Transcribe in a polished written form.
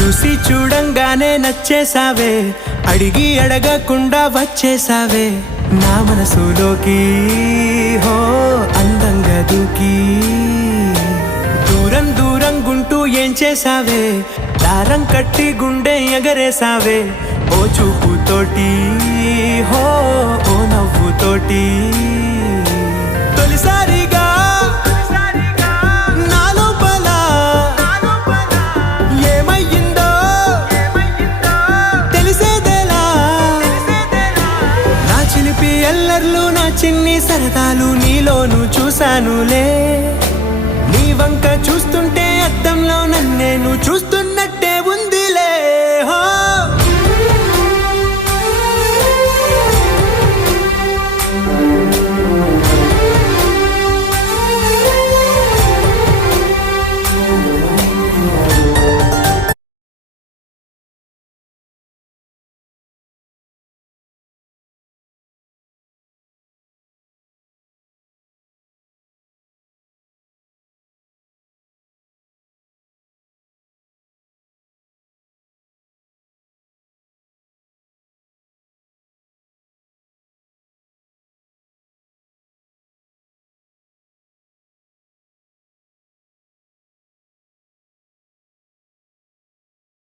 చూసి చూడంగానే నచ్చేసావే, అడిగి అడగకుండా వచ్చేసావే నా మనసులోకి. హో అందంగా దూకి దూరం దూరం గుంటూ ఏం చేసావే, దారం కట్టి గుండె ఎగరేసావే ఓ చూపుతోటి, హో ఓ నవ్వుతోటి. తొలిసారిగా నా లోపల ఏమయ్యిందో తెలిసేదేలా. నా చిలిపి ఎల్లర్లు నా చిన్ని సరదాలు నీలోను చూశానులే. నీ వంక చూస్తుంటే అద్దంలో నన్నేను చూస్తూ